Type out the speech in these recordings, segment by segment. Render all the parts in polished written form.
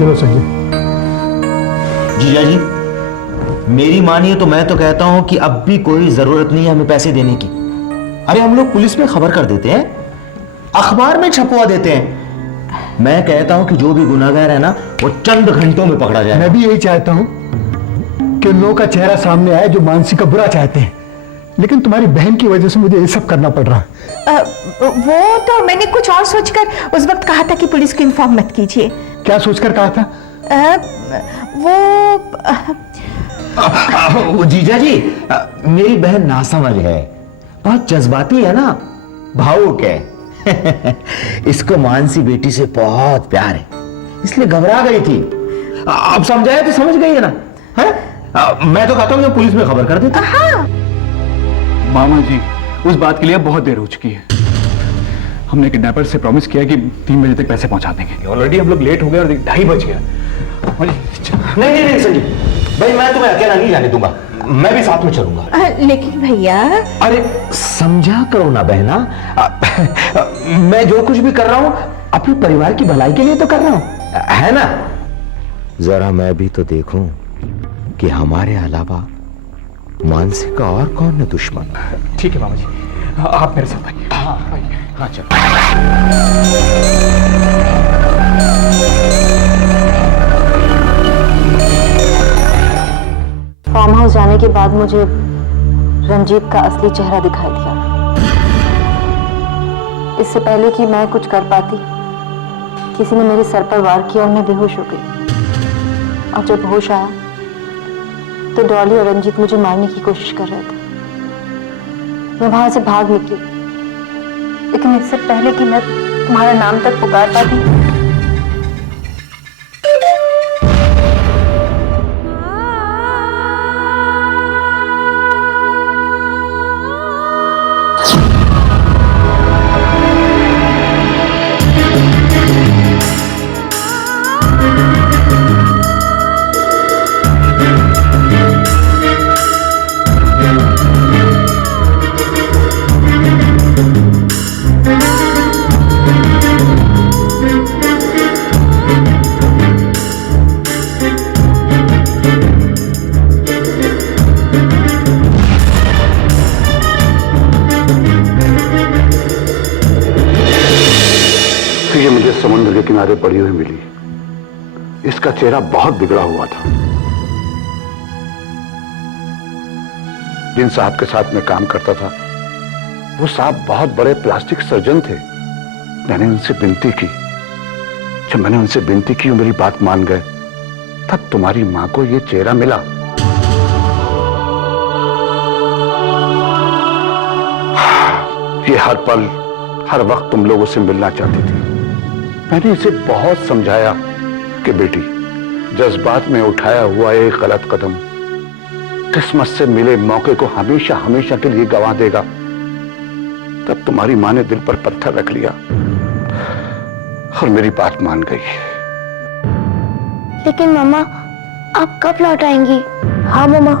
ये लो संजय। जीजा जी, मेरी मानिए तो मैं तो कहता हूं कि अब भी कोई जरूरत नहीं है हमें पैसे देने की। अरे हम लोग पुलिस में खबर कर देते हैं, अखबार में छपवा देते हैं। मैं कहता हूं कि जो भी गुनाहगार है ना वो चंद घंटों में पकड़ा जाए। मैं भी यही चाहता हूं कि उन लोगों का चेहरा सामने आए जो मानसी का बुरा चाहते हैं, लेकिन तुम्हारी बहन की वजह से मुझे ये सब करना पड़ रहा है। वो तो मैंने कुछ और सोचकर उस वक्त कहा था कि पुलिस को इन्फॉर्म मत कीजिए। क्या सोचकर कहा था? वो जीजा जी, मेरी बहन नासमझ है, बहुत जज्बाती है ना, भावुक है। इसको मानसी बेटी से बहुत प्यार है, इसलिए घबरा गई थी। अब समझाया तो समझ गई है ना? है? मैं तो कहता हूँ कि पुलिस में खबर कर देता। हाँ। मामा जी, उस बात के लिए अब बहुत देर हो चुकी है। हमने किडनैपर से प्रॉमिस किया कि 3 बजे तक पैसे पहुंचा देंगे। ऑलरेडी हम लोग लेट हो गए और 2:30 बज गया। नहीं संजीव भाई, मैं तुम्हें अकेला नहीं जाने दूंगा, मैं भी साथ में चलूंगा। लेकिन भैया। अरे समझा करो ना बहना, मैं जो कुछ भी कर रहा हूं अपने परिवार की भलाई के लिए तो कर रहा हूं, है ना? जरा मैं भी तो देखूं कि हमारे अलावा मानसी का और कौन है दुश्मन। ठीक है मामा जी, आप मेरे साथ आइए। हाँ चलो। फार्म हाउस जाने के बाद मुझे रंजीत का असली चेहरा दिखाई दिया। इससे पहले कि मैं कुछ कर पाती, किसी ने मेरे सर पर वार किया और मैं बेहोश हो गई। और जब होश आया तो डॉली और रंजीत मुझे मारने की कोशिश कर रहे थे। मैं वहां से भाग निकली, लेकिन इससे पहले कि मैं तुम्हारा नाम तक पुकार पाती, समुद्र के किनारे पड़ी हुई मिली। इसका चेहरा बहुत बिगड़ा हुआ था। जिन साहब के साथ मैं काम करता था, वो साहब बहुत बड़े प्लास्टिक सर्जन थे। मैंने उनसे विनती की, जब मैंने उनसे विनती की, मेरी बात मान गए, तब तुम्हारी मां को ये चेहरा मिला। ये हर पल हर वक्त तुम लोगों से मिलना चाहती थी। मैंने इसे बहुत समझाया कि बेटी, जज्बात में उठाया हुआ एक गलत कदम किस्मत से मिले मौके को हमेशा हमेशा के लिए गंवा देगा। तब तुम्हारी मां ने दिल पर पत्थर रख लिया और मेरी बात मान गई। लेकिन मामा, आप कब लौट आएंगी? हाँ मामा,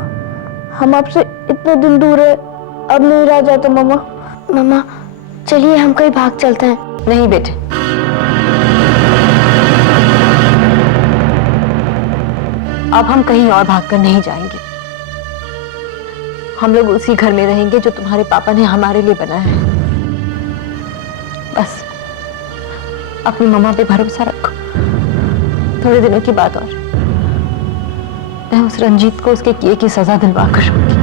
हम आपसे इतने दिन दूर है, अब नहीं रह जाते मामा। मामा चलिए हम कहीं भाग चलते हैं। नहीं बेटे, अब हम कहीं और भागकर नहीं जाएंगे। हम लोग उसी घर में रहेंगे जो तुम्हारे पापा ने हमारे लिए बनाया है। बस अपनी मम्मा पे भरोसा रखो। थोड़े दिनों की बात और मैं उस रंजीत को उसके किए की सजा दिलवा कर रहूंगी।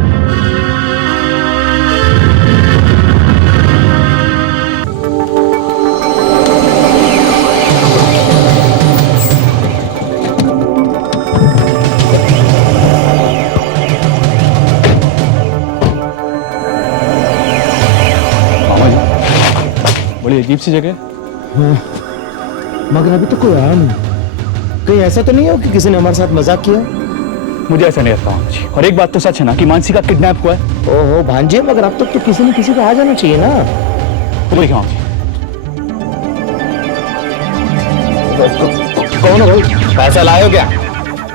बड़ी अजीब सी जगह। हाँ, मगर अभी तो कोई आया नहीं। कहीं ऐसा तो नहीं हो कि किसी ने हमारे साथ मजाक किया? मुझे ऐसा नहीं लगता जी। और एक बात तो सच है ना कि मानसी का किडनैप हुआ है। ओहो भांजे, मगर अब तक तो किसी न किसी को आ जाना चाहिए ना। तो क्या कौन हो भाई? पैसा लाए क्या?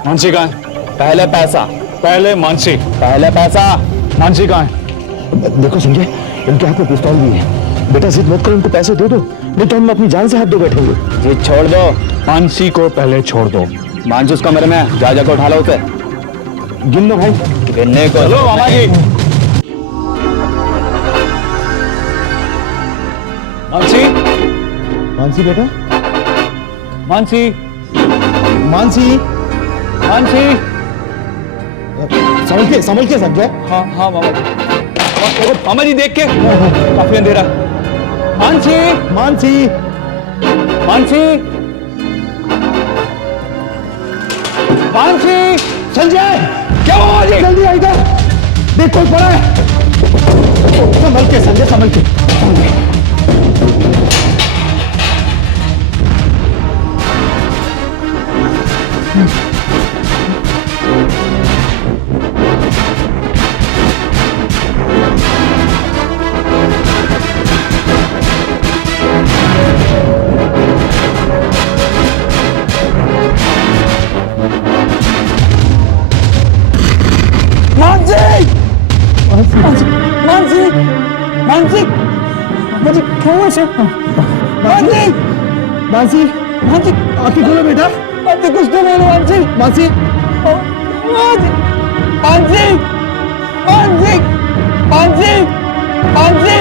मानसी कहाँ है? पहले पैसा, पहले मानसी, पहले पैसा। मानसी कहाँ है? देखो संजय, इनके हाथ में पिस्तौल भी है। बेटा जिद मत करो, उनको पैसे दे दो, नहीं तो हम अपनी जान से हाथ धो बैठेंगे। ये छोड़ दो, मानसी को पहले छोड़ दो। मानसी उस कमरे में जा जाकर उठा लो उसे। गिन लो भाई। गिनने को लो मामा जी। मानसी, मानसी बेटा, मानसी, मानसी, मानसी। संभल के संजय। हाँ हाँ मामा जी, मामा जी देख के, काफी अंधेरा। मानसी, मानसी, मानसी, मानसी। संजय क्या हुआ जी? जल्दी आ इधर, देख कोई पड़ा है। संभल के संजय, संभल के। मानसी, मानसी, आंखें खोलो बेटा। कुछ तो बोलो मानसी। मानसी, मानसी, मानसी, मानसी, मानसी।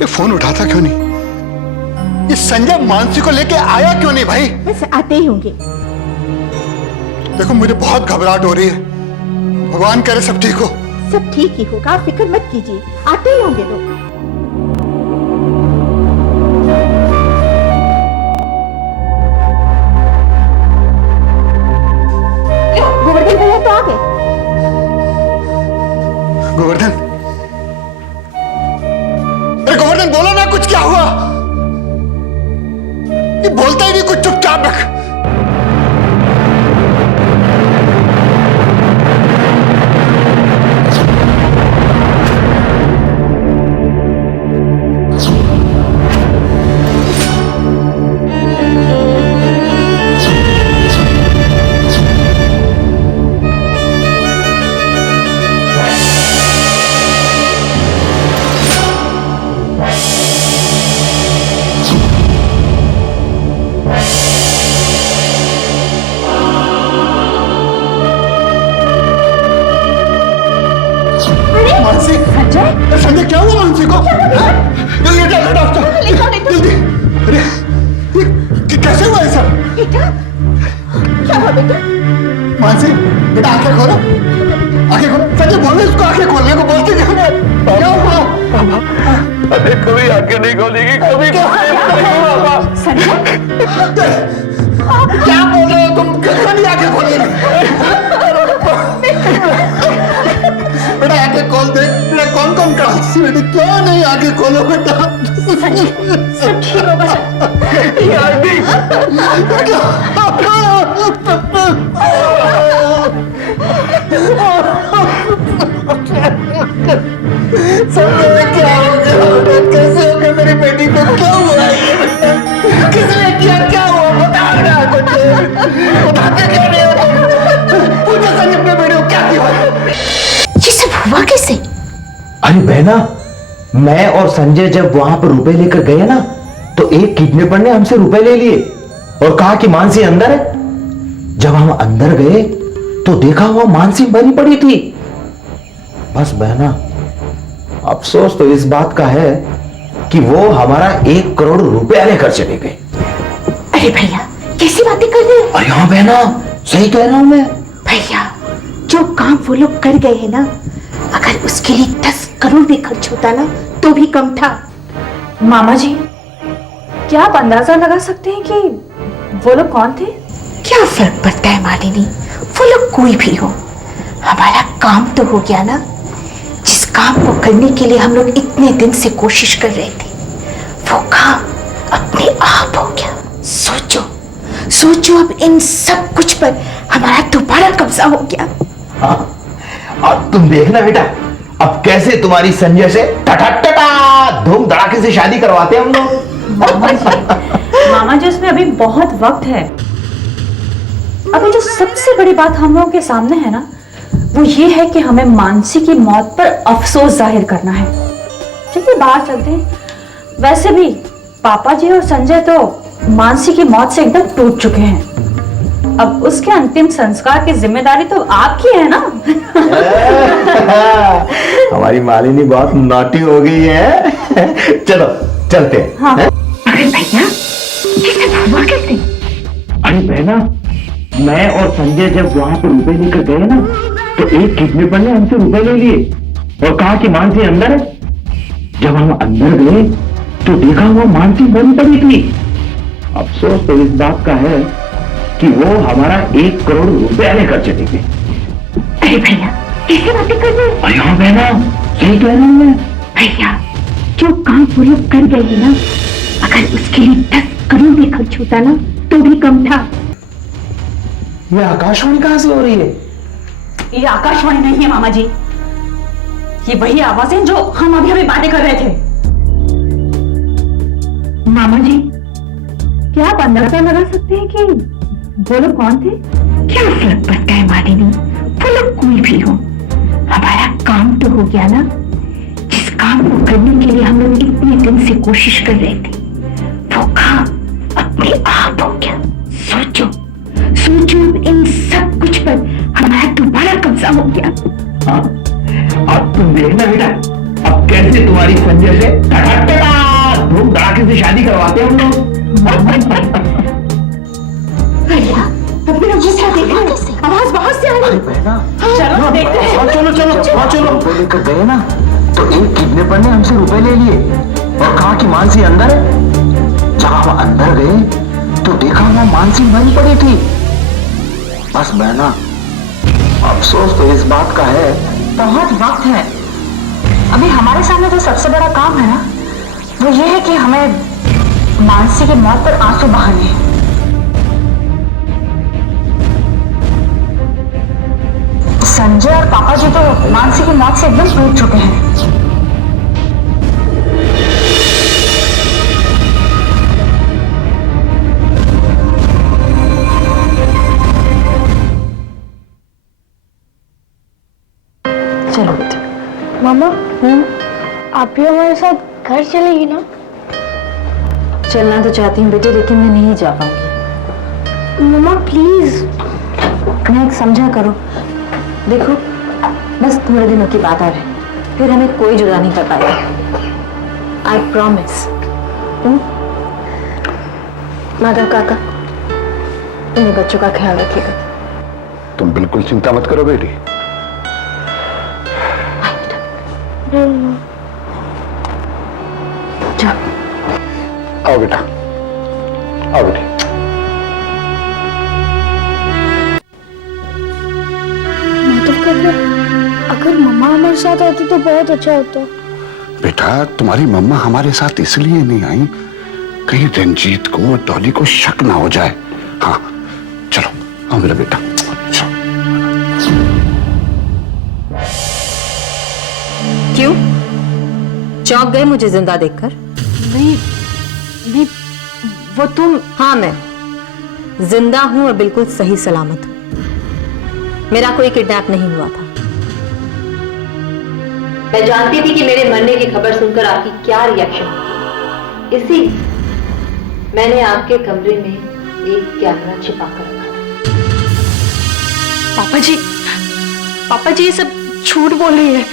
ये फोन उठाता क्यों नहीं? ये संजय मानसी को लेके आया क्यों नहीं भाई? बस आते ही होंगे। देखो मुझे बहुत घबराहट हो रही है, भगवान करे सब ठीक हो। सब ठीक ही होगा, फिक्र मत कीजिए, आते ही होंगे लोग। गोवर्धन भैया तो आ गए। गोवर्धन, अरे गोवर्धन बोलो ना, कुछ क्या हुआ? ये बोलता ही नहीं कुछ, चुपचाप रख। मानसी, संजय क्या हुआ मानसी को? जल्दी ले डॉक्टर, जल्दी। अरे ये कैसे हुआ ये सब? बेटा, क्या हुआ बेटा? मानसी, बेटा आंखें खोलो, आंखें खोलो। संजय बोलो इसको आंखें खोलने को, बोलते क्यों नहीं? क्या हुआ? अरे कभी आंखें नहीं खोलेगी, कभी संजय, क्या बोल रहे हो तुम? कैसे नहीं आंखें खोलेगी? बेटा आंखें खोल दे। बेटा कौन कौन करा? बेटा क्यों नहीं आंखें खोलो बेटा? सब ठीक होगा। समझे क्या हो गया? कैसे हो गया मेरी बेटी को? क्या हुआ ये? किसने किया? क्या हुआ? बताओ ना कुछ। बताते क्यों नहीं हो? पूछो संजय अपने बेटे को क्या हुआ? ये सब हुआ कैसे? अरे बहना, मैं और संजय जब वहां पर रुपए लेकर गए ना, तो एक किडनैपर ने हमसे रुपए ले लिए और कहा कि मानसी अंदर है। जब हम अंदर गए तो देखा हुआ मानसी मरी पड़ी थी। बस बहना, अफसोस तो इस बात का है कि वो हमारा 1 करोड़ रुपया लेकर चले गए। अरे भैया, कैसी बातें कर रहे हो? अरे हाँ बहना, सही कह रहा हूं मैं। भैया, जो काम वो लोग कर गए हैं ना, अगर उसके लिए 10 करोड़ भी खर्च होता ना तो भी कम था। मामा जी, क्या आप अंदाजा लगा सकते हैं कि वो लोग कौन थे? क्या फर्क पड़ता है मालिनी, वो लोग कोई भी हो, हमारा काम तो हो गया ना। जिस काम को करने के लिए हम लोग इतने दिन से कोशिश कर रहे थे, वो काम अपने आप हो गया। सोचो सोचो, अब इन सब कुछ पर हमारा दोबारा कब्जा हो गया। हाँ, अब तुम देखना बेटा, अब कैसे तुम्हारी संजय से टटा धूम धड़ाके से शादी करवाते हम लोग। मामा जी, मामा जी उसमें अभी बहुत वक्त है। अभी जो सबसे बड़ी बात हम लोगों के सामने है ना, वो ये है कि हमें मानसी की मौत पर अफसोस जाहिर करना है। चलिए बाहर चलते हैं। वैसे भी पापा जी और संजय तो मानसी की मौत से एकदम टूट चुके हैं। अब उसके अंतिम संस्कार की जिम्मेदारी तो आपकी है ना। हमारी मालिनी बहुत नॉटी हो गई है। चलो चलते हैं। हाँ। अरे भैया ये सब हुआ कैसे? अरे बहना, मैं और संजय जब वहां पर रुपए लेकर गए ना, तो एक किडनैपर ने हमसे रुपए ले लिए और कहा कि मानसी अंदर है। जब हम अंदर गए तो देखा वो मानसी मरी पड़ी थी। अफसोस तो इस बात का है कि वो हमारा 1 करोड़ रुपया लेकर चले गए। अरे भैया कैसे बातें कर रहे हैं? अरे हाँ बहना, सही कह रही हूँ मैं। भैया जो काम वो लोग कर गए हैं ना, अगर उसके लिए 10 करोड़ भी खर्च होता ना तो भी कम था। ये आकाशवाणी कहां से हो रही है? ये आकाशवाणी नहीं है मामा जी, ये वही आवाजें जो हम अभी बातें कर रहे थे। मामा जी क्या आप अंदाजा लगा सकते हैं कि वो लोग कौन थे? क्या फर्क पड़ता है मालिनी, वो लोग कोई भी हो, हमारा काम तो हो गया ना। जिस काम को करने के लिए हम लोग इतने दिन से कोशिश कर रहे थे, वो काम अपने आप हो गया। सोचो सोचो, इन सब कुछ पर हमारा दोबारा कब्जा हो गया। हाँ, अब तुम देखना बेटा, अब कैसे तुम्हारी संजय से धूम धड़ाके से शादी करवाते हैं हम लोग। भैया अब मेरा गुस्सा देखा कैसे? आवाज बाहर से आ रही है। बहना, चलो देखते हैं। चलो चलो चलो। रुपए लेकर गए ना, तो एक किडनैपर ने हमसे रुपए ले लिए और कहा कि मानसी अंदर है। जब हम अंदर गए तो देखा वो मानसी मरी पड़ी थी। बस बहना, अफसोस तो इस बात का है। बहुत वक्त है। अभी हमारे सामने जो सबसे बड़ा काम है ना, वो ये है कि हमें मानसी की मौत पर आंसू बहाने हैं। संजय और पापा जी तो मानसी की मौत से एकदम टूट चुके हैं। चलो बेटा। मामा आप भी हमारे साथ घर चलेगी ना? चलना तो चाहती हूँ बेटे, लेकिन मैं नहीं जा पाऊंगी। मामा प्लीज। मैं समझा करो, देखो बस थोड़े दिनों की बात है, फिर हमें कोई जुदा नहीं कर पाएगा। I promise. माधव काका मेरे बच्चों का ख्याल रखिएगा। तुम बिल्कुल चिंता मत करो बेटी। जाओ। आओ बेटा, आओ बेटी। माधव काका अगर मम्मा हमारे साथ आती तो बहुत अच्छा होता। बेटा तुम्हारी मम्मा हमारे साथ इसलिए नहीं आई कहीं रंजीत को और डॉली को शक ना हो जाए। हाँ चलो आओ मेरा बेटा। क्यों चौंक गए मुझे जिंदा देखकर? नहीं नहीं, वो तुम। हाँ मैं जिंदा हूं और बिल्कुल सही सलामत हूं। मेरा कोई किडनैप नहीं हुआ था। मैं जानती थी कि मेरे मरने की खबर सुनकर आपकी क्या रिएक्शन होगी, इसी मैंने आपके कमरे में एक कैमरा छिपा कर रखा था। पापा जी ये सब झूठ बोल रही है,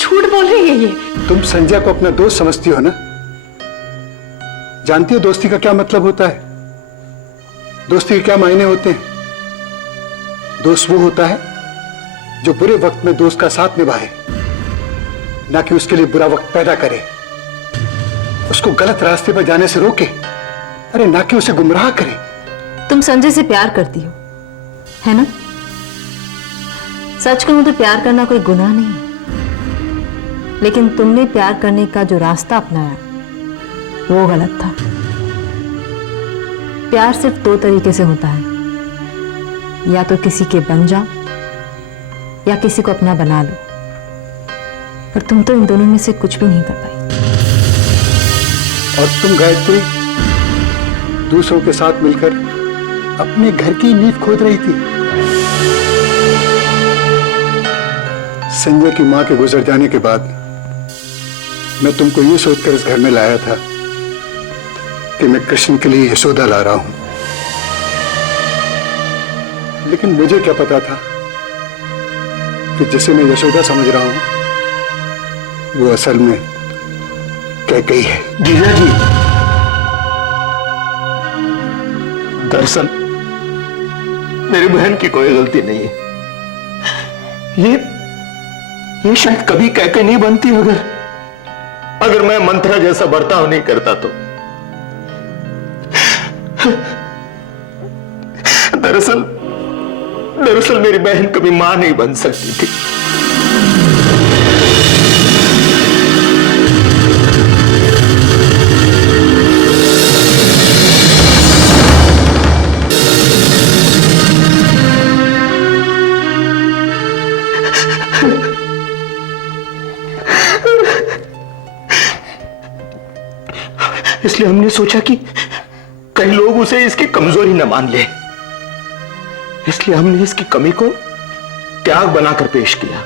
झूठ बोल रही है ये। तुम संजय को अपना दोस्त समझती हो ना? जानती हो दोस्ती का क्या मतलब होता है? दोस्ती के क्या मायने होते हैं? दोस्त वो होता है जो बुरे वक्त में दोस्त का साथ निभाए, ना कि उसके लिए बुरा वक्त पैदा करे, उसको गलत रास्ते पर जाने से रोके, अरे ना कि उसे गुमराह करे। तुम संजय से प्यार करती हो, है ना? सच कहूं तो प्यार करना कोई गुनाह नहीं है, लेकिन तुमने प्यार करने का जो रास्ता अपनाया वो गलत था। प्यार सिर्फ 2 तरीके से होता है, या तो किसी के बन जाओ या किसी को अपना बना लो, पर तुम तो इन दोनों में से कुछ भी नहीं कर पाई। और तुम गायत्री, दूसरों के साथ मिलकर अपने घर की नींव खोद रही थी। संजय की मां के गुजर जाने के बाद मैं तुमको ये सोचकर इस घर में लाया था कि मैं कृष्ण के लिए यशोदा ला रहा हूं, लेकिन मुझे क्या पता था कि जिसे मैं यशोदा समझ रहा हूं वो असल में कैकेयी है। जीजा जी, दरअसल मेरी बहन की कोई गलती नहीं है। ये शायद कभी कैके नहीं बनती अगर मैं मंत्रा जैसा बर्ताव नहीं करता तो। दरअसल मेरी बहन कभी मां नहीं बन सकती थी। इसलिए हमने सोचा कि कई लोग उसे इसकी कमजोरी न मान ले, इसलिए हमने इसकी कमी को त्याग बनाकर पेश किया।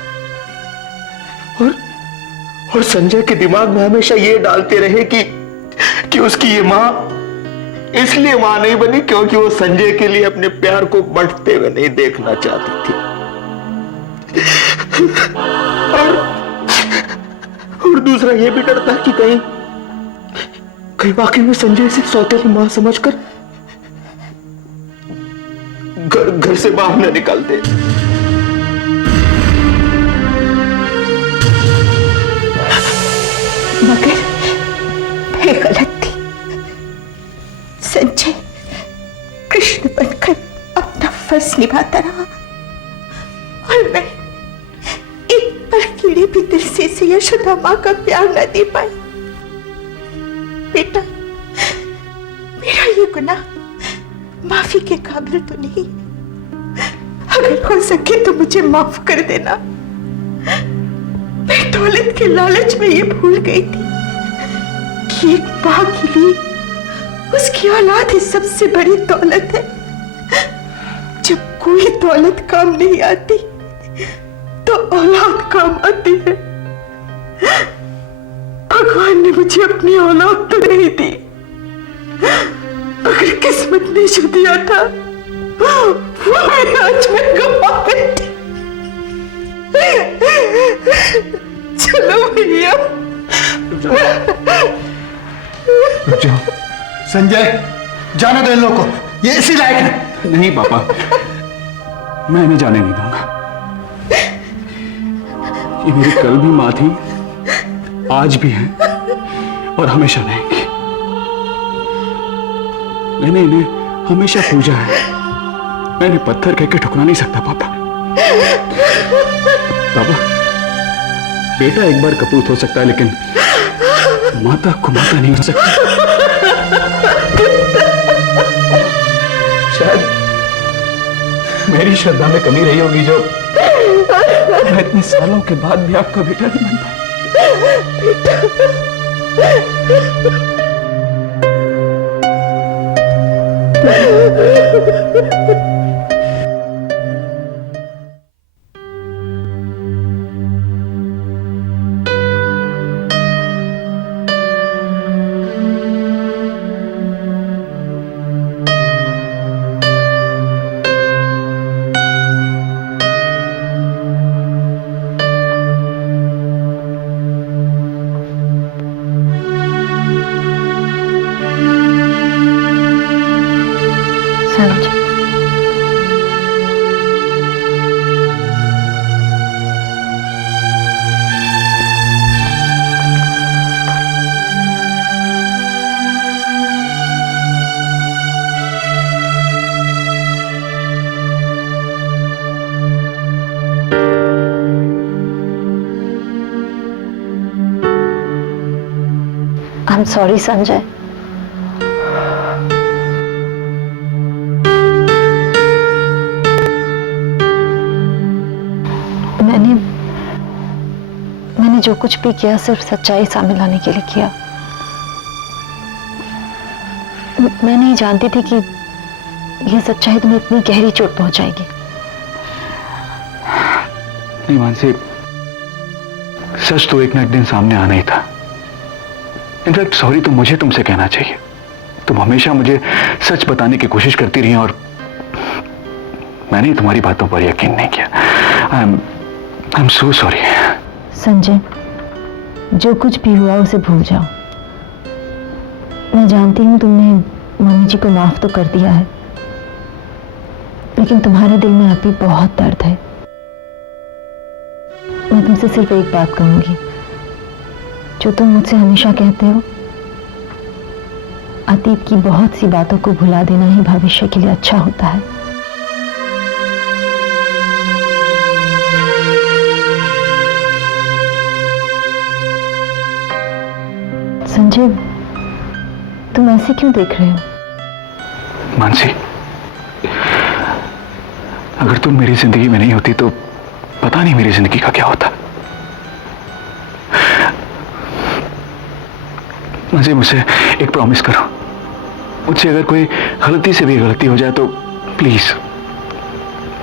और संजय के दिमाग में हमेशा ये डालते रहे कि उसकी ये मां इसलिए मां नहीं बनी क्योंकि वो संजय के लिए अपने प्यार को बढ़ते हुए नहीं देखना चाहती थी। और दूसरा ये भी डर था कि कहीं वाकई में संजय से सौतेली मां समझकर घर से बाहर न निकाल दे। मगर मैं गलत थी। संजय कृष्ण बनकर अपना फर्ज निभाता रहा और मैं एक पल के लिए भी दिल से यशोदा मां का प्यार न दे पाई। बेटा, मेरा ये गुनाह माफी के काबिल तो नहीं। अगर हो सके तो मुझे माफ कर देना। मैं दौलत के लालच में ये भूल गई थी कि एक मां के लिए उसकी औलाद ही सबसे बड़ी दौलत है। जब कोई दौलत काम नहीं आती तो औलाद काम आती है। भगवान ने मुझे अपनी औलाद तो नहीं दी, अगर किस्मत ने जो दिया था वो आज मैं गवा बैठी। चलो भैया। संजय, जाने दो इन लोगों को, ये इसी लायक है। नहीं पापा, मैं इन्हें जाने नहीं दूंगा। ये मेरी कल भी मां थी, आज भी है और हमेशा रहेंगी। मैंने इन्हें हमेशा पूजा है, मैंने पत्थर कह के ठुकरा नहीं सकता पापा। बेटा एक बार कपूत हो सकता है लेकिन माता को माता नहीं हो सकती। शायद मेरी श्रद्धा में कमी रही होगी जो मैं इतने सालों के बाद भी आपका बेटा नहीं बन पाया। I'm sorry, Sanjay. मैंने जो कुछ भी किया सिर्फ सच्चाई सामने लाने के लिए किया। मैं नहीं जानती थी कि यह सच्चाई तुम्हें इतनी गहरी चोट पहुंचाएगी। नहीं मानसी, सच तो एक ना एक दिन सामने आना ही था। इनफैक्ट सॉरी तो मुझे तुमसे कहना चाहिए। तुम हमेशा मुझे सच बताने की कोशिश करती रही और मैंने तुम्हारी बातों पर यकीन नहीं किया। I am so sorry. Sanjay, जो कुछ भी हुआ उसे भूल जाओ। मैं जानती हूँ तुमने मम्मी जी को माफ तो कर दिया है, लेकिन तुम्हारे दिल में अभी बहुत दर्द है। मैं तुमसे सिर्फ एक बात कहूंगी, जो तुम मुझसे हमेशा कहते हो, अतीत की बहुत सी बातों को भुला देना ही भविष्य के लिए अच्छा होता है। संजय, तुम ऐसे क्यों देख रहे हो? मानसी, अगर तुम मेरी जिंदगी में नहीं होती तो पता नहीं मेरी जिंदगी का क्या होता। मानसी, मुझसे एक प्रॉमिस करो। मुझसे अगर कोई गलती से भी गलती हो जाए तो प्लीज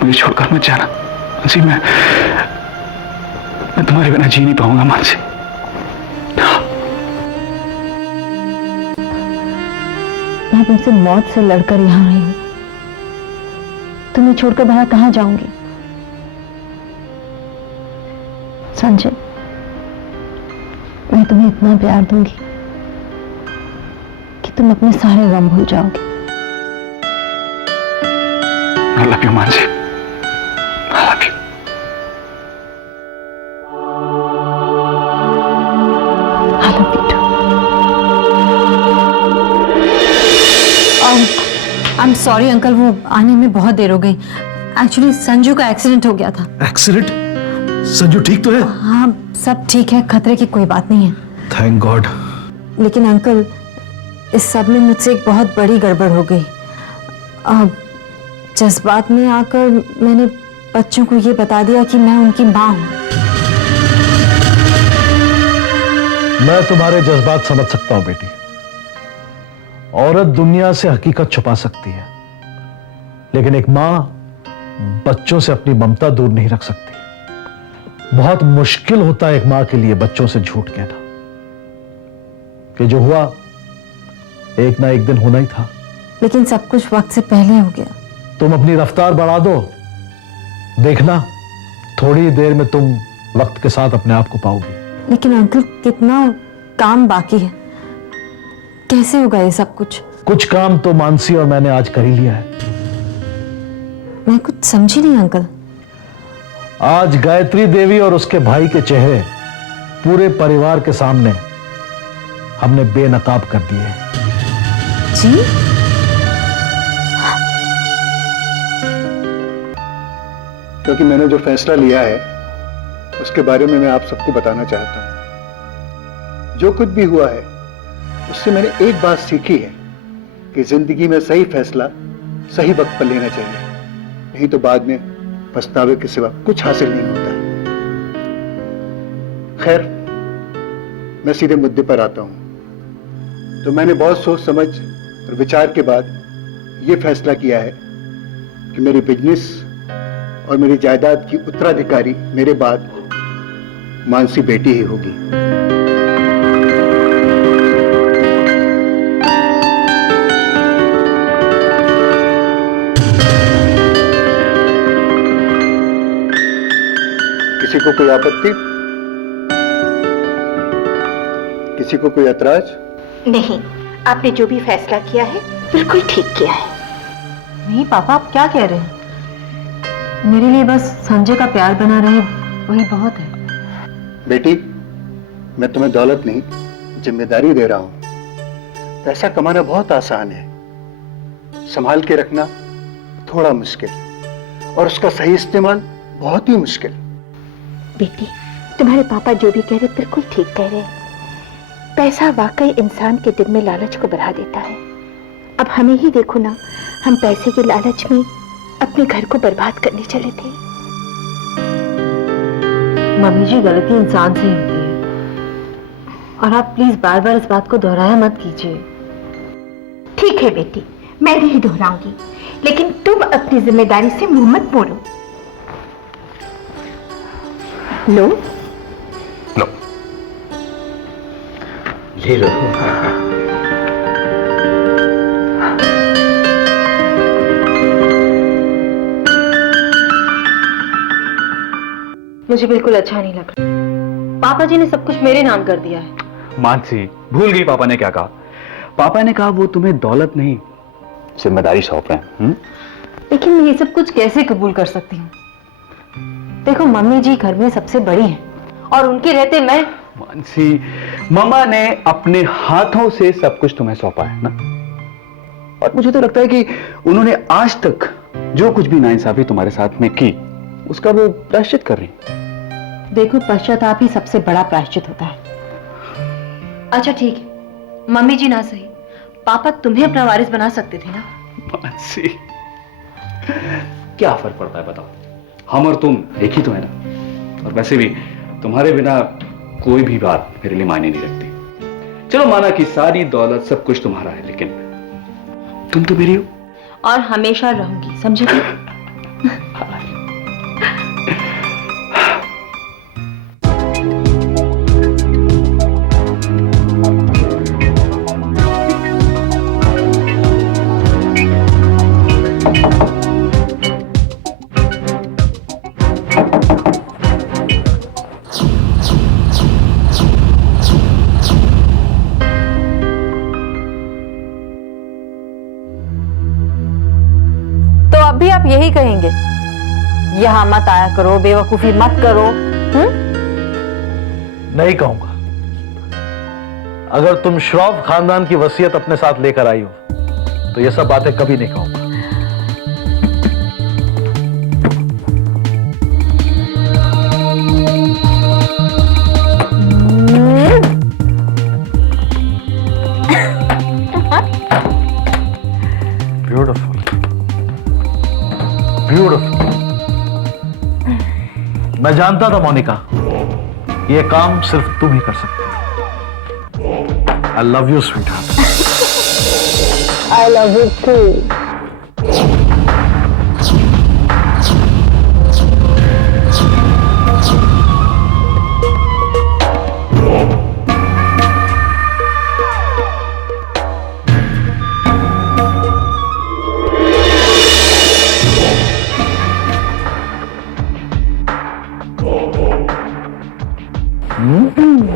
मुझे छोड़कर मत जाना। मानसी, मैं तुम्हारे बिना जी नहीं पाऊंगा। मानसी, मैं तुमसे मौत से लड़कर यहां आई हूं। तुम्हें छोड़कर भला कहां जाऊंगी? संजय, मैं तुम्हें इतना प्यार दूंगी कि तुम अपने सारे गम भूल जाओगे। I love you, Mansi. I love you। I love you too। I'm sorry uncle, वो आने में बहुत देर हो गई। एक्चुअली संजू का एक्सीडेंट हो गया था। एक्सीडेंट? संजू ठीक तो है? हाँ, सब ठीक है, खतरे की कोई बात नहीं है। Thank God. लेकिन अंकल, इस सब में मुझसे एक बहुत बड़ी गड़बड़ हो गई। जज्बात में आकर मैंने बच्चों को ये बता दिया कि मैं उनकी माँ हूँ। मैं तुम्हारे जज्बात समझ सकता हूं बेटी। औरत दुनिया से हकीकत छुपा सकती है, लेकिन एक मां बच्चों से अपनी ममता दूर नहीं रख सकती। बहुत मुश्किल होता है एक मां के लिए बच्चों से झूठ कहना। कि जो हुआ एक ना एक दिन होना ही था। लेकिन सब कुछ वक्त से पहले हो गया। तुम अपनी रफ्तार बढ़ा दो, देखना थोड़ी देर में तुम वक्त के साथ अपने आप को पाओगी। लेकिन अंकल, कितना काम बाकी है, कैसे होगा ये सब कुछ? कुछ काम तो मानसी और मैंने आज कर ही लिया है। मैं कुछ समझी नहीं अंकल। आज गायत्री देवी और उसके भाई के चेहरे पूरे परिवार के सामने हमने बेनकाब कर दिए हैं। जी? क्योंकि मैंने जो फैसला लिया है उसके बारे में मैं आप सबको बताना चाहता हूं। जो कुछ भी हुआ है उससे मैंने एक बात सीखी है कि जिंदगी में सही फैसला सही वक्त पर लेना चाहिए, नहीं तो बाद में पछतावे के सिवा कुछ हासिल नहीं होता है। खैर, मैं सीधे मुद्दे पर आता हूं। तो मैंने बहुत सोच समझ और विचार के बाद यह फैसला किया है कि मेरी बिजनेस और मेरी जायदाद की उत्तराधिकारी मेरे बाद मानसी बेटी ही होगी। किसी को कोई आपत्ति? किसी को कोई ऐतराज? नहीं, आपने जो भी फैसला किया है बिल्कुल ठीक किया है। नहीं पापा, आप क्या कह रहे हैं? मेरे लिए बस संजय का प्यार बना रहे वही बहुत है। बेटी, मैं तुम्हें दौलत नहीं जिम्मेदारी दे रहा हूं। पैसा कमाना बहुत आसान है, संभाल के रखना थोड़ा मुश्किल, और उसका सही इस्तेमाल बहुत ही मुश्किल। बेटी, तुम्हारे पापा जो भी कह रहे बिल्कुल ठीक कह रहे हैं। पैसा वाकई इंसान के दिल में लालच को बढ़ा देता है। अब हमें ही देखो ना, हम पैसे के लालच में अपने घर को बर्बाद करने चले थे। मम्मी जी, गलती इंसान से ही होती है, और आप प्लीज बार बार इस बात को दोहराया मत कीजिए। ठीक है बेटी, मैं नहीं दोहराऊंगी, लेकिन तुम अपनी जिम्मेदारी से मुंह मत मोड़ो। लो लो ले लो। मुझे बिल्कुल अच्छा नहीं लग रहा। पापा जी ने सब कुछ मेरे नाम कर दिया है। मानसी, भूल गई पापा ने क्या कहा? पापा ने कहा वो तुम्हें दौलत नहीं, जिम्मेदारी सौंप रहे हैं। लेकिन मैं ये सब कुछ कैसे कबूल कर सकती हूँ? देखो, मम्मी जी घर में सबसे बड़ी हैं और उनके रहते मैं। मानसी, मम्मा ने अपने हाथों से सब कुछ तुम्हें सौंपा है ना, और मुझे तो लगता है कि उन्होंने आज तक जो कुछ भी नाइंसाफी तुम्हारे साथ में की, उसका वो प्रायश्चित कर रही। देखो, पश्चाताप ही सबसे बड़ा प्रायश्चित होता है। अच्छा ठीक है, मम्मी जी ना सही, पापा तुम्हें अपना वारिस बना सकते थे ना। मानसी, क्या फर्क पड़ता है बताओ? हम और तुम एक ही तो है ना, और वैसे भी तुम्हारे बिना कोई भी बात मेरे लिए मायने नहीं रखती। चलो माना कि सारी दौलत सब कुछ तुम्हारा है, लेकिन तुम तो मेरी हो और हमेशा रहूंगी, समझे? आप यही कहेंगे, यहां मत आया करो, बेवकूफी मत करो? नहीं कहूंगा। अगर तुम श्रॉफ खानदान की वसीयत अपने साथ लेकर आई हो तो ये सब बातें कभी नहीं कहूंगा। Beautiful, beautiful. मैं जानता था मोनिका, ये काम सिर्फ तुम ही कर सकते हो। आई love you sweetheart. I love you too.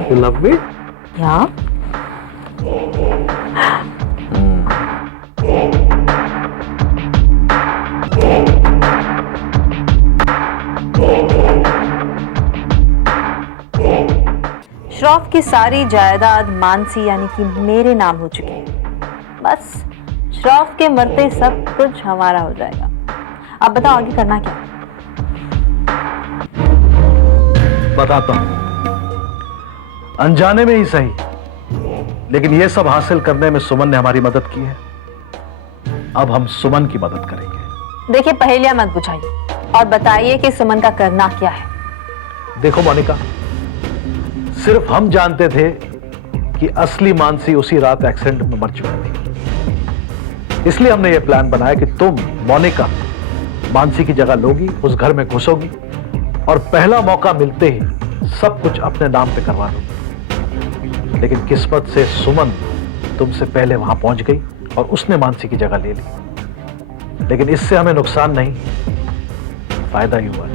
You love me? Yeah. Shroff की सारी जायदाद मानसी यानी कि मेरे नाम हो चुकी है। बस श्रॉफ के मरते सब कुछ हमारा हो जाएगा। अब बताओ आगे करना क्या? बताता हूं, अनजाने में ही सही, लेकिन यह सब हासिल करने में सुमन ने हमारी मदद की है। अब हम सुमन की मदद करेंगे। देखिए, पहेलियां मत बुझाइए और बताइए कि सुमन का करना क्या है। देखो मोनिका, सिर्फ हम जानते थे कि असली मानसी उसी रात एक्सीडेंट में मर चुकी थी। इसलिए हमने यह प्लान बनाया कि तुम मोनिका मानसी की जगह लोगी, उस घर में घुसोगी और पहला मौका मिलते ही सब कुछ अपने नाम पे करवा दोगी। लेकिन किस्मत से सुमन तुमसे पहले वहां पहुंच गई और उसने मानसी की जगह ले ली। लेकिन इससे हमें नुकसान नहीं, फायदा ही हुआ।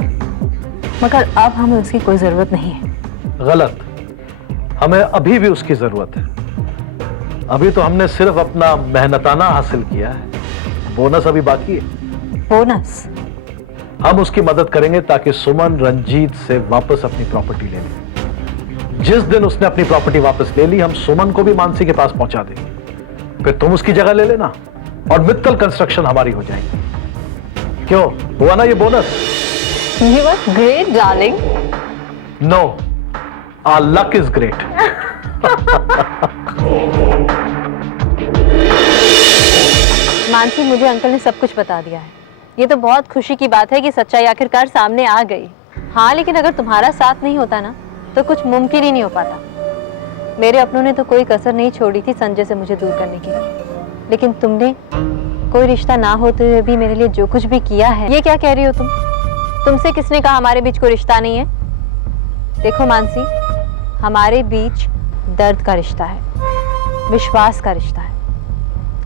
मगर अब हमें उसकी कोई जरूरत नहीं है। गलत, हमें अभी भी उसकी जरूरत है। अभी तो हमने सिर्फ अपना मेहनताना हासिल किया है, बोनस अभी बाकी है। बोनस? हम उसकी मदद करेंगे ताकि सुमन रंजीत से वापस अपनी प्रॉपर्टी ले ले। जिस दिन उसने अपनी प्रॉपर्टी वापस ले ली, हम सुमन को भी मानसी के पास पहुंचा देंगे। फिर तुम उसकी जगह ले लेना और मित्तल कंस्ट्रक्शन हमारी हो जाएगी। क्यों, हुआ ना ये bonus? You were great, darling. No, our luck is great. Mansi, मुझे अंकल ने सब कुछ बता दिया है। ये तो बहुत खुशी की बात है कि सच्चाई आखिरकार सामने आ गई। हाँ, लेकिन अगर तुम्हारा साथ नहीं होता ना तो कुछ मुमकिन ही नहीं हो पाता। मेरे अपनों ने तो कोई कसर नहीं छोड़ी थी संजय से मुझे दूर करने के लिए। लेकिन तुमने कोई रिश्ता ना होते हुए भी मेरे लिए जो कुछ भी किया है, ये क्या कह रही हो तुम? तुमसे किसने कहा हमारे बीच कोई रिश्ता नहीं है? देखो मानसी, हमारे बीच दर्द का रिश्ता है, विश्वास का रिश्ता है,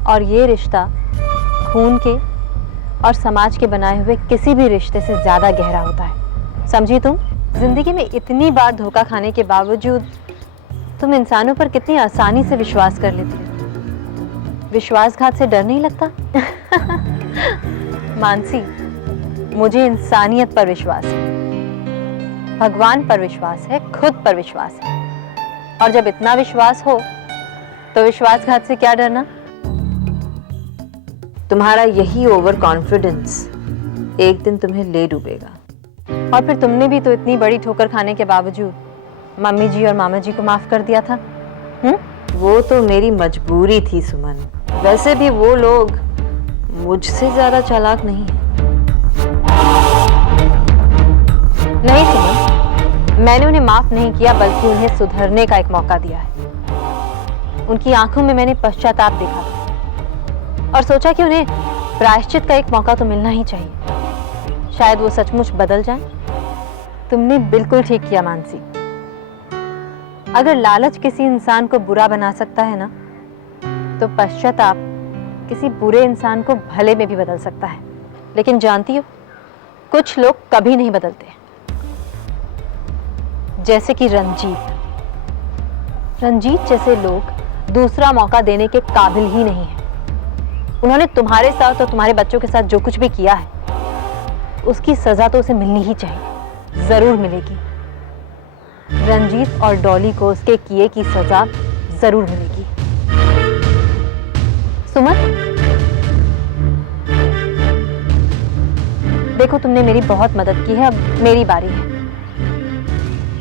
और ये रिश्ता खून के और समाज के बनाए हुए किसी भी रिश्ते से ज्यादा गहरा होता है। समझी तुम? जिंदगी में इतनी बार धोखा खाने के बावजूद तुम इंसानों पर कितनी आसानी से विश्वास कर लेती हो। विश्वासघात से डर नहीं लगता? मानसी, मुझे इंसानियत पर विश्वास है, भगवान पर विश्वास है, खुद पर विश्वास है, और जब इतना विश्वास हो तो विश्वासघात से क्या डरना? तुम्हारा यही ओवर कॉन्फिडेंस एक दिन तुम्हें ले डूबेगा। और फिर तुमने भी तो इतनी बड़ी ठोकर खाने के बावजूद मम्मी जी और मामा जी को माफ कर दिया था। वो तो मेरी मजबूरी थी सुमन। वैसे भी वो लोग मुझसे ज्यादा चालाक नहीं है। नहीं सुमन, मैंने उन्हें माफ नहीं किया, बल्कि उन्हें सुधरने का एक मौका दिया है। उनकी आंखों में मैंने पश्चाताप देखा था और सोचा कि उन्हें प्रायश्चित का एक मौका तो मिलना ही चाहिए। शायद वो सचमुच बदल जाएं। तुमने बिल्कुल ठीक किया मानसी। अगर लालच किसी इंसान को बुरा बना सकता है ना, तो पश्चाताप किसी बुरे इंसान को भले में भी बदल सकता है। लेकिन जानती हो, कुछ लोग कभी नहीं बदलते, जैसे कि रंजीत। रंजीत जैसे लोग दूसरा मौका देने के काबिल ही नहीं है। उन्होंने तुम्हारे साथ और तुम्हारे बच्चों के साथ जो कुछ भी किया है, उसकी सजा तो उसे मिलनी ही चाहिए, जरूर मिलेगी। रंजीत और डॉली को उसके किए की सजा जरूर मिलेगी। सुमन, देखो तुमने मेरी बहुत मदद की है, अब मेरी बारी है।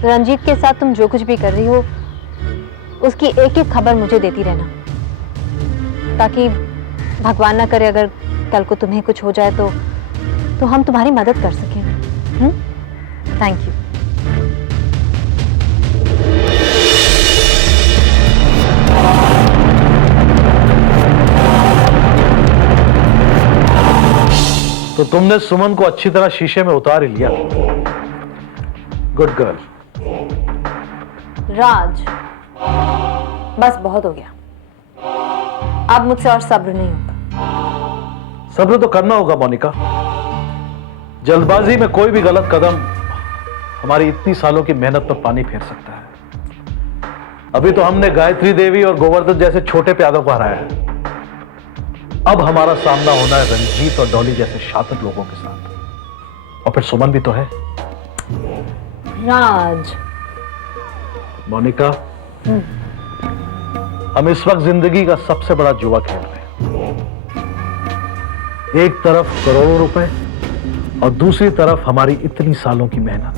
रंजीत के साथ तुम जो कुछ भी कर रही हो, उसकी एक एक खबर मुझे देती रहना, ताकि भगवान ना करे अगर कल को तुम्हें कुछ हो जाए तो हम तुम्हारी मदद कर सकें। Thank you. तो तुमने सुमन को अच्छी तरह शीशे में उतार ही लिया। Good girl. राज, बस बहुत हो गया, अब मुझसे और सब्र नहीं होता। सब्र तो करना होगा मोनिका। जल्दबाजी में कोई भी गलत कदम हमारी इतनी सालों की मेहनत पर पानी फेर सकता है। अभी तो हमने गायत्री देवी और गोवर्धन जैसे छोटे प्यादों को हराया है। अब हमारा सामना होना है रंजीत और डॉली जैसे शातिर लोगों के साथ, और फिर सुमन भी तो है। राज, मोनिका, हम इस वक्त जिंदगी का सबसे बड़ा जुआ खेल रहे हैं। एक तरफ करोड़ों रुपए और दूसरी तरफ हमारी इतनी सालों की मेहनत।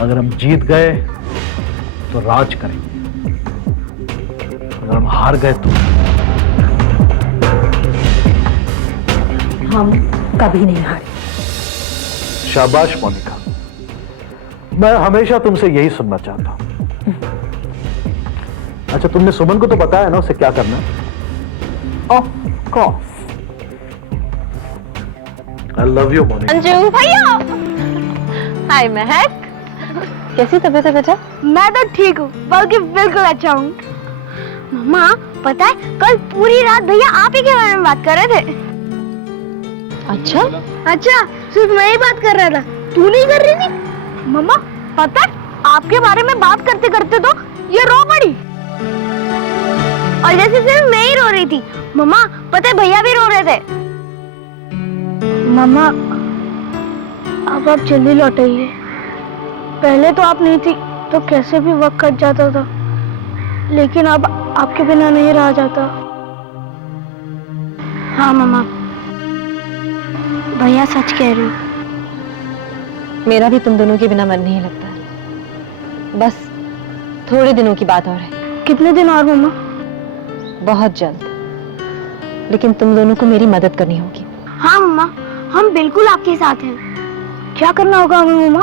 अगर हम जीत गए तो राज करेंगे, अगर हम हार गए तो हम कभी नहीं हारे। शाबाश मोनिका, मैं हमेशा तुमसे यही सुनना चाहता हूं। अच्छा, तुमने सुमन को तो बताया ना उसे क्या करना है? Of course. I love you Monika. Anju भैया, हाय महक, कैसी तबीयत है बेटा? मैं तो ठीक हूँ, बल्कि बिल्कुल अच्छा हूँ। मम्मा, पता है कल पूरी रात भैया आप ही के बारे में बात कर रहे थे। अच्छा, सिर्फ मैं ही बात कर रहा था, तू नहीं कर रही थी? मम्मा, पता है आपके बारे में बात करते करते तो ये रो पड़ी, और जैसे सिर्फ मैं ही रो रही थी। मम्मा, पता है भैया भी रो रहे थे। मम्मा, अब आप जल्दी लौट आइए। पहले तो आप नहीं थी तो कैसे भी वक्त कट जाता था, लेकिन अब आपके बिना नहीं रहा जाता। हाँ मम्मा, भैया सच कह रही हूँ। मेरा भी तुम दोनों के बिना मन नहीं लगता, बस थोड़े दिनों की बात और है। कितने दिन और मम्मा? बहुत जल्द, लेकिन तुम दोनों को मेरी मदद करनी होगी। हाँ मम्मा, हम बिल्कुल आपके साथ हैं। क्या करना होगा हमें मम्मा?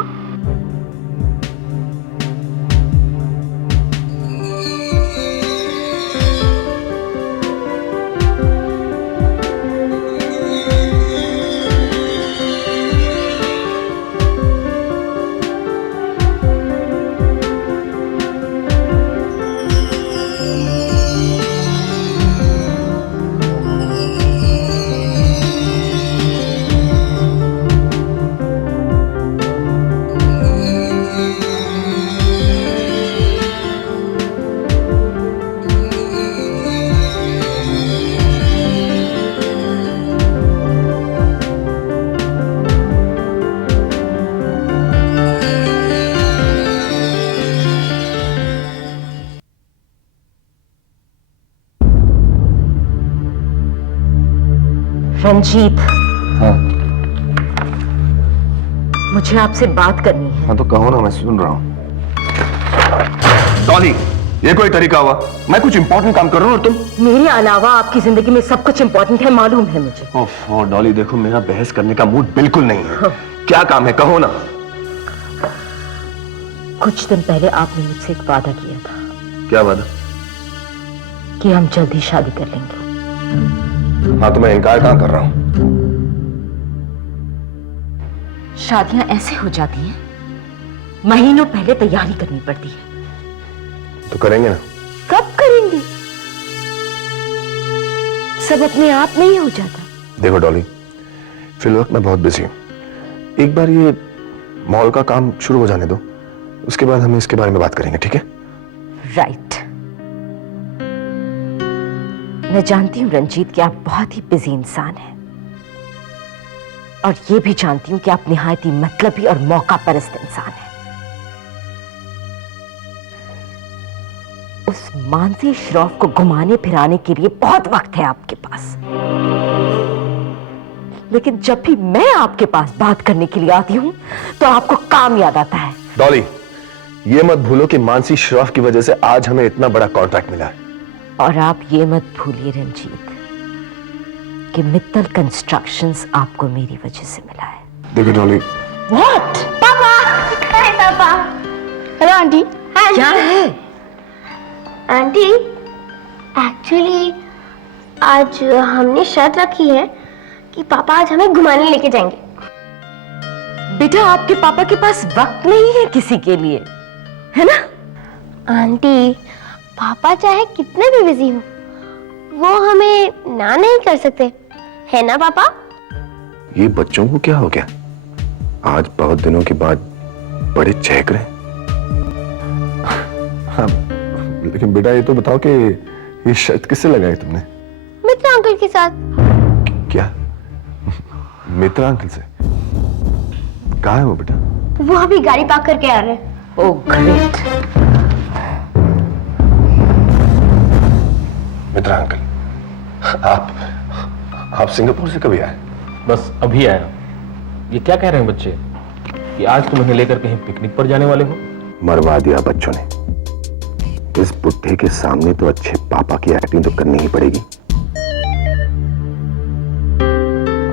रंजीत, हाँ मुझे आपसे बात करनी है। हाँ तो कहो ना, मैं सुन रहा हूँ। डॉली, ये कोई तरीका हुआ? मैं कुछ इंपॉर्टेंट काम कर रहा हूँ और तुम? मेरे अलावा आपकी जिंदगी में सब कुछ इंपॉर्टेंट है, मालूम है मुझे। ओह डॉली, देखो मेरा बहस करने का मूड बिल्कुल नहीं है। हाँ। क्या काम है, कहो ना। कुछ दिन पहले आपने मुझसे एक वादा किया था। क्या वादा? कि हम जल्द ही शादी कर लेंगे। हाँ तो मैं इनकार कहाँ कर रहा हूँ? शादियां ऐसे हो जाती हैं, महीनों पहले तैयारी करनी पड़ती है। तो करेंगे ना? कब करेंगे? सब अपने आप नहीं हो जाता। देखो डॉली, फिलहाल मैं बहुत बिजी हूँ। एक बार ये मॉल का काम शुरू हो जाने दो, उसके बाद हम इसके बारे में बात करेंगे, ठीक है? राइट। मैं जानती हूं रंजीत कि आप बहुत ही बिजी इंसान हैं, और ये भी जानती हूं कि आप निहायत ही मतलबी और मौका परस्त इंसान हैं। उस मानसी श्रॉफ को घुमाने फिराने के लिए बहुत वक्त है आपके पास, लेकिन जब भी मैं आपके पास बात करने के लिए आती हूं तो आपको काम याद आता है। डॉली, ये मत भूलो कि मानसी श्रॉफ की वजह से आज हमें इतना बड़ा कॉन्ट्रैक्ट मिला है। और आप ये मत भूलिए रंजीत कि मित्तल कंस्ट्रक्शंस आपको मेरी वजह से मिला है। देखो डॉली। व्हाट? पापा! हाय पापा! Hello aunty. क्या है? आंटी, एक्चुअली आज हमने शर्त रखी है कि पापा आज हमें घुमाने लेके जाएंगे। बेटा, आपके पापा के पास वक्त नहीं है किसी के लिए, है ना? आंटी, पापा चाहे कितने भी बिजी हो, वो हमें ना नहीं कर सकते, है ना पापा? ये बच्चों को क्या हो गया? आज बहुत दिनों के बाद बड़े चहक रहे। हाँ, लेकिन बेटा ये तो बताओ कि ये शर्त किससे लगाई तुमने? मित्र अंकल के साथ। क्या? मित्र अंकल से? कहाँ है वो बेटा? वो अभी गाड़ी पार्क करके आ रहे हैं। Oh great. मित्र अंकल, आप सिंगापुर से कभी आए? बस अभी आया। ये क्या कह रहे हैं बच्चे कि आज तुम इन्हें लेकर कहीं पिकनिक पर जाने वाले हो? मरवा दिया बच्चों ने। इस बुढ़े के सामने तो अच्छे पापा की एक्टिंग तो करनी ही पड़ेगी।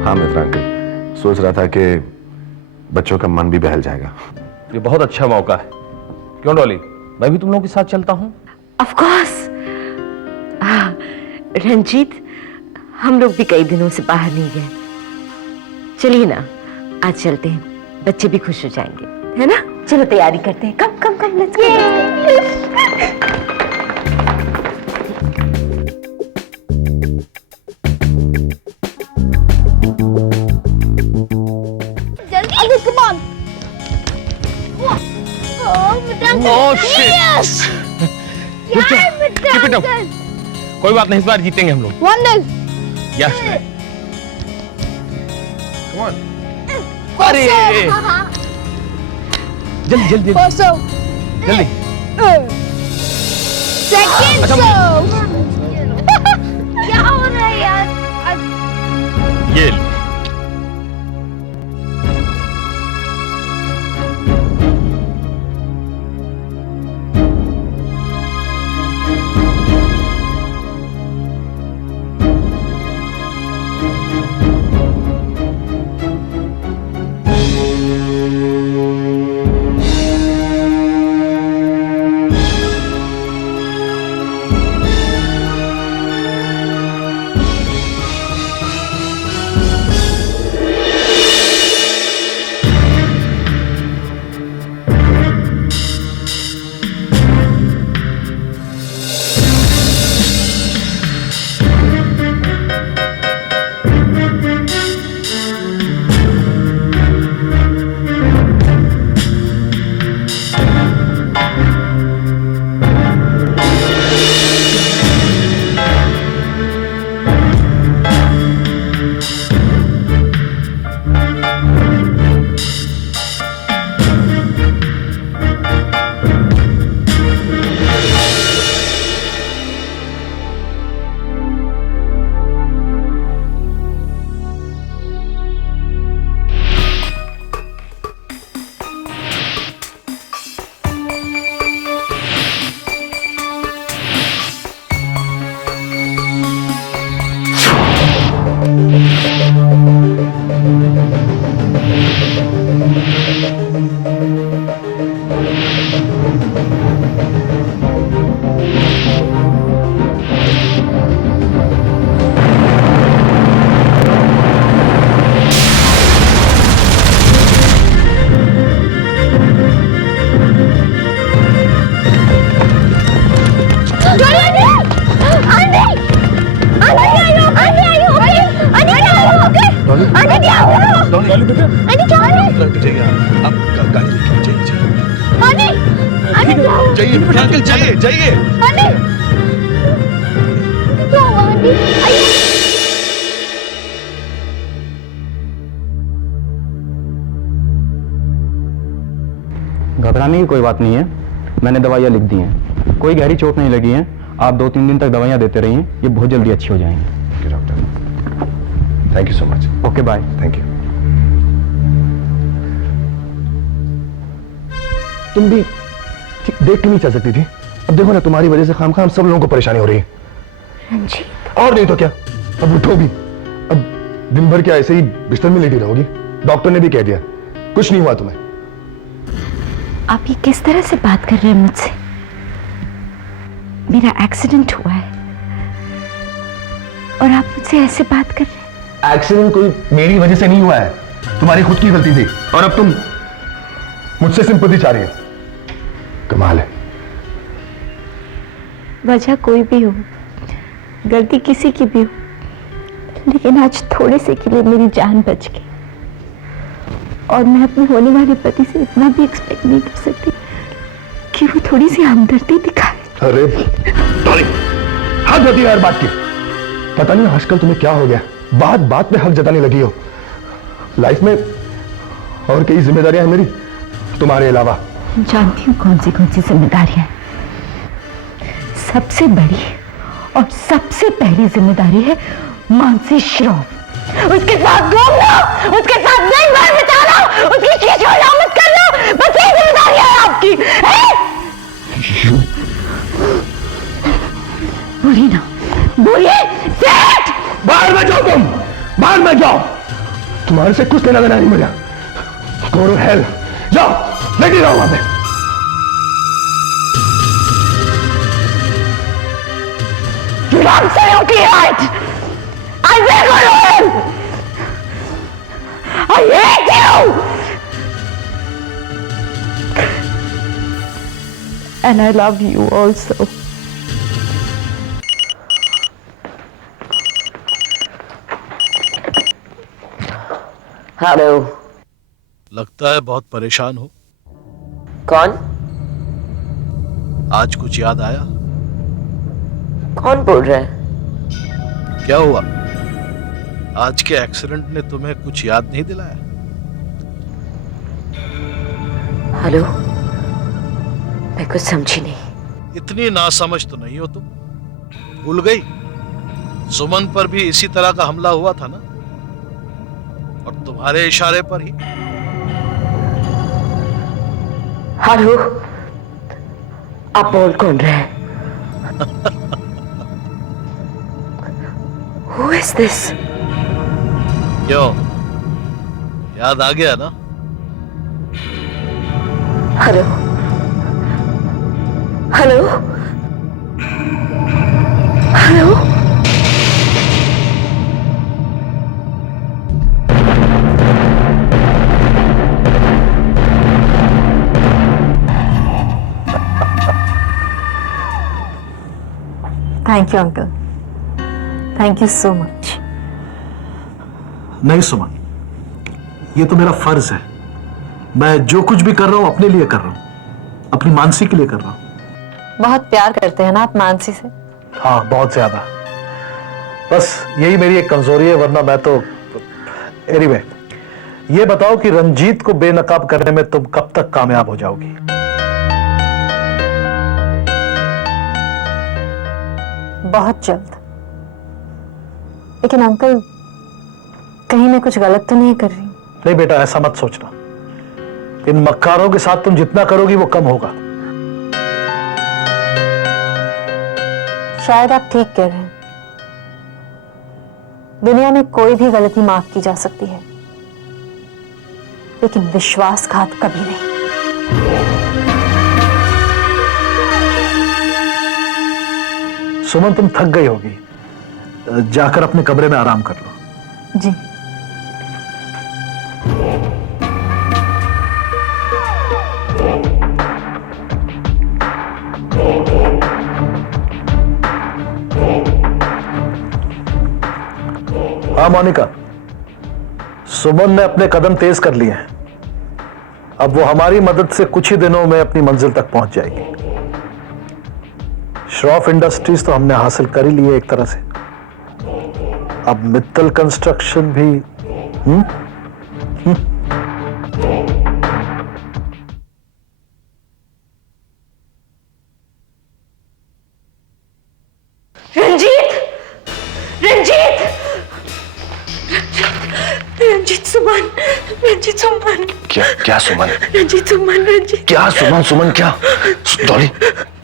हाँ मित्र अंकल, सोच रहा था कि बच्चों का मन भी बहल जाएगा। ये बहुत अच्छा मौका है। क्यों डॉली, मैं भी तुम लोगों के साथ चलता हूँ? Of course. रंजीत, हम लोग भी कई दिनों से बाहर नहीं गए, चलिए ना आज चलते हैं, बच्चे भी खुश हो जाएंगे, है ना? चलो तैयारी करते हैं। कम कम कम, लेट्स गो। जल्दी come on. Oh, shit. Yes! Keep it up. कोई बात नहीं, इस बार जीतेंगे हम लोग। 1-0। यस। Come on. अरे जल्दी जल्दी First serve. जल्दी। Second अच्छा, serve. क्या हो रहा है यार? ये अनी क्या जाइए आप गाड़ी लेके जाइए अनी अनी क्या हुआ? जाइए अंकल जाइए जाइए। अनी क्या हुआ अनी? घबराने की कोई बात नहीं है, मैंने दवाइयाँ लिख दी हैं, कोई गहरी चोट नहीं लगी है। आप 2-3 दिन तक दवाइयाँ देते रहिए, ये बहुत जल्दी अच्छी हो जाएंगी। Okay doctor, thank you so much. Okay bye. Thank you. तुम भी देख के नहीं चल सकती थी? अब देखो ना, तुम्हारी वजह से खामखा हम सब लोगों को परेशानी हो रही है। रंजीत, और नहीं तो क्या, अब उठो भी। अब दिन भर क्या ऐसे ही बिस्तर में लेटी रहोगी? डॉक्टर ने भी कह दिया कुछ नहीं हुआ तुम्हें। आप ये किस तरह से बात कर रहे हैं मुझसे? मेरा एक्सीडेंट हुआ है और आप मुझसे ऐसे बात कर रहे हैं? एक्सीडेंट कोई मेरी वजह से नहीं हुआ है, तुम्हारी खुद की गलती थी और अब तुम मुझसे सिंपैथी चाह रही हो। कमाल है। वजह कोई भी हो, गलती किसी की भी हो, लेकिन आज थोड़े से के लिए मेरी जान बच गई और मैं अपने होने वाले पति से इतना भी एक्सपेक्ट नहीं कर सकती कि वो थोड़ी सी हमदर्दी दिखाए। अरे हद होती है हर बात की। पता नहीं आजकल तुम्हें क्या हो गया, बात बात पे हक जताने लगी हो। लाइफ में और कई जिम्मेदारियां हैं मेरी तुम्हारे अलावा। जानती हूँ कौन सी जिम्मेदारियां हैं। सबसे बड़ी और सबसे पहली जिम्मेदारी है मानसी श्रॉफ। उसके साथ घूमना, उसके साथ दिन भर बिताना, उसकी चीज मत करना, बस यही जिम्मेदारी है आपकी। बुरी ना बुरी सेठ। बाहर में जाओ, तुम बाहर में जाओ, तुम्हारे से कुछ लेना देना नहीं मुझे। गो टू हेल, जाओ लेके जाओ वहां पे। You're absolutely right. I will go to him. I hate you. And I love you also. Hello. लगता है बहुत परेशान हो। कौन? आज कुछ याद आया? कौन बोल रहा है? क्या हुआ? आज के एक्सीडेंट ने तुम्हें कुछ याद नहीं दिलाया? हेलो, मैं कुछ समझी नहीं। इतनी नासमझ तो नहीं हो तुम? भूल गई सुमन पर भी इसी तरह का हमला हुआ था ना, और तुम्हारे इशारे पर ही। हेलो, आप बोल कौन रहे हैं? Who is this? क्यों, याद आ गया ना? Hello hello hello. Thank you uncle, thank you so much. नहीं सुमन, ये तो मेरा फर्ज है। मैं जो कुछ भी कर रहा हूं अपने लिए कर रहा हूं, अपनी मानसी के लिए कर रहा हूं। बहुत प्यार करते हैं ना आप मानसी से? हाँ, बहुत ज्यादा। बस यही मेरी एक कमजोरी है, वरना मैं तो एनीवे, ये बताओ कि रंजीत को बेनकाब करने में तुम कब तक कामयाब हो जाओगी? बहुत जल्द। लेकिन अंकल, कहीं मैं कुछ गलत तो नहीं कर रही? नहीं बेटा, ऐसा मत सोचना। इन मक्कारों के साथ तुम जितना करोगी वो कम होगा। शायद आप ठीक कह रहे हैं। दुनिया में कोई भी गलती माफ की जा सकती है, लेकिन विश्वासघात कभी नहीं। सुमन, तुम थक गई होगी, जाकर अपने कमरे में आराम कर लो। जी। हाँ मोनिका, सुमन ने अपने कदम तेज कर लिए हैं। अब वो हमारी मदद से कुछ ही दिनों में अपनी मंजिल तक पहुंच जाएगी। श्रॉफ इंडस्ट्रीज तो हमने हासिल कर ही ली है एक तरह से, अब मित्तल कंस्ट्रक्शन भी। रंजीत सुमन, रंजीत सुमन। क्या सुमन? रंजीत सुमन, रंजीत। क्या सुमन? सुमन क्या? डॉली,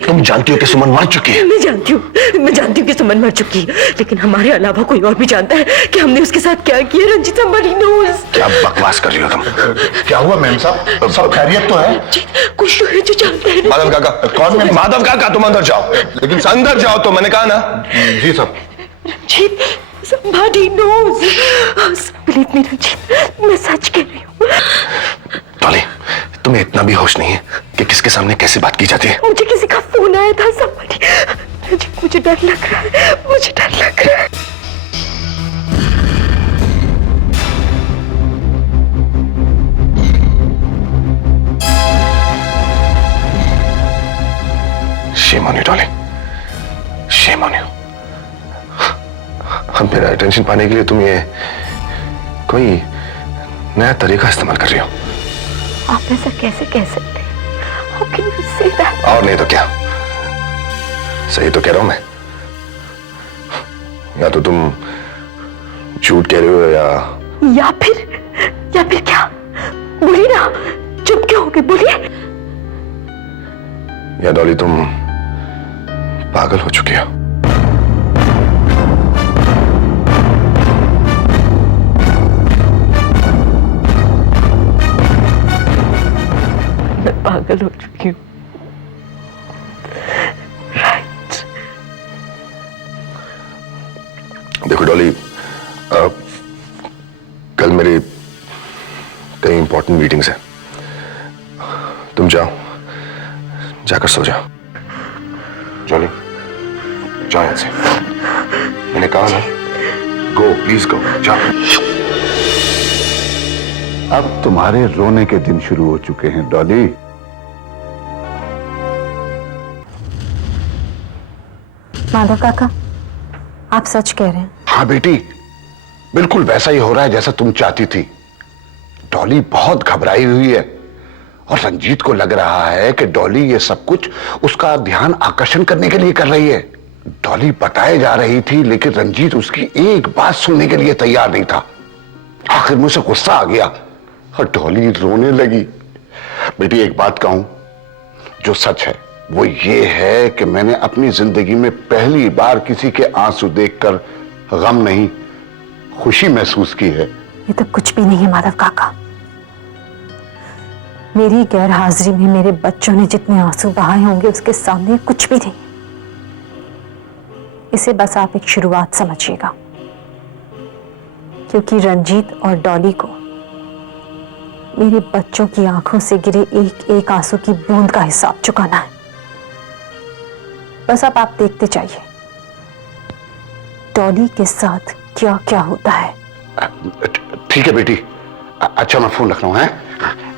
तुम जानती हो कि सुमन मर चुकी है? मैं जानती हूँ कि सुमन मर चुकी है, लेकिन हमारे अलावा कोई और भी जानता है कि हमने उसके साथ क्या किया। Ranjit somebody knows। क्या बकवास कर रही हो तुम? क्या हुआ मेम साहब? सब खैरियत तो है? कुछ तो है जो जानता है। माधव काका। कौन मेम? माधव काका, तुम अंदर जाओ, लेकिन अंदर जाओ तो मैंने कहा ना। जी साहब। Ranjit somebody knows। Believe me Ranjit, मैं सच कह रही हूँ। डॉली, तुम्हें इतना भी होश नहीं है कि किसके सामने कैसे बात की जाती है? मुझे किसी का फोन आया था। somebody। रंजीत मुझे डर लग रहा है, मुझे डर लग रहा है। Shame on you, Dolly, shame on you। हम मेरा अटेंशन पाने के लिए तुम ये कोई नया तरीका इस्तेमाल कर रही हो। आप ऐसा कैसे कह सकते हैं? How can you say that? और नहीं तो क्या, सही तो कह रहा हूं मैं। या तो तुम झूठ कह रहे हो या फिर क्या? बोलिए ना, चुप क्यों हो गए? बोलिए। या डॉली तुम पागल हो चुकी हो। मैं पागल हो चुकी हूँ। राइट। देखो डॉली, कल मेरी कई इंपॉर्टेंट मीटिंग्स हैं। तुम जाओ, जाकर सो जाओ। डॉली, जाओ यहां से। मैंने कहा ना, गो, प्लीज गो, जाओ। अब तुम्हारे रोने के दिन शुरू हो चुके हैं डॉली। माधव काका, आप सच कह रहे हैं? हाँ बेटी, बिल्कुल वैसा ही हो रहा है जैसा तुम चाहती थी। डॉली बहुत घबराई हुई है और रंजीत को लग रहा है कि डॉली ये सब कुछ उसका ध्यान आकर्षण करने के लिए कर रही है। डॉली बताए जा रही थी, लेकिन रंजीत उसकी एक बात सुनने के लिए तैयार नहीं था। आखिर मुझसे गुस्सा आ गया और डॉली रोने लगी। बेटी, एक बात कहूं, जो सच है वो ये है कि मैंने अपनी जिंदगी में पहली बार किसी के आंसू देखकर गम नहीं, खुशी महसूस की है। ये तो कुछ भी नहीं है माधव काका। मेरी गैर हाजिरी में मेरे बच्चों ने जितने आंसू बहाए होंगे उसके सामने कुछ भी नहीं। इसे बस आप एक शुरुआत समझिएगा, क्योंकि रंजीत और डॉली को मेरे बच्चों की आंखों से गिरे एक एक आंसू की बूंद का हिसाब चुकाना है। बस अब आप देखते जाइए डॉली के साथ क्या क्या होता है। ठीक है बेटी, अच्छा मैं फोन रख रहा हूं।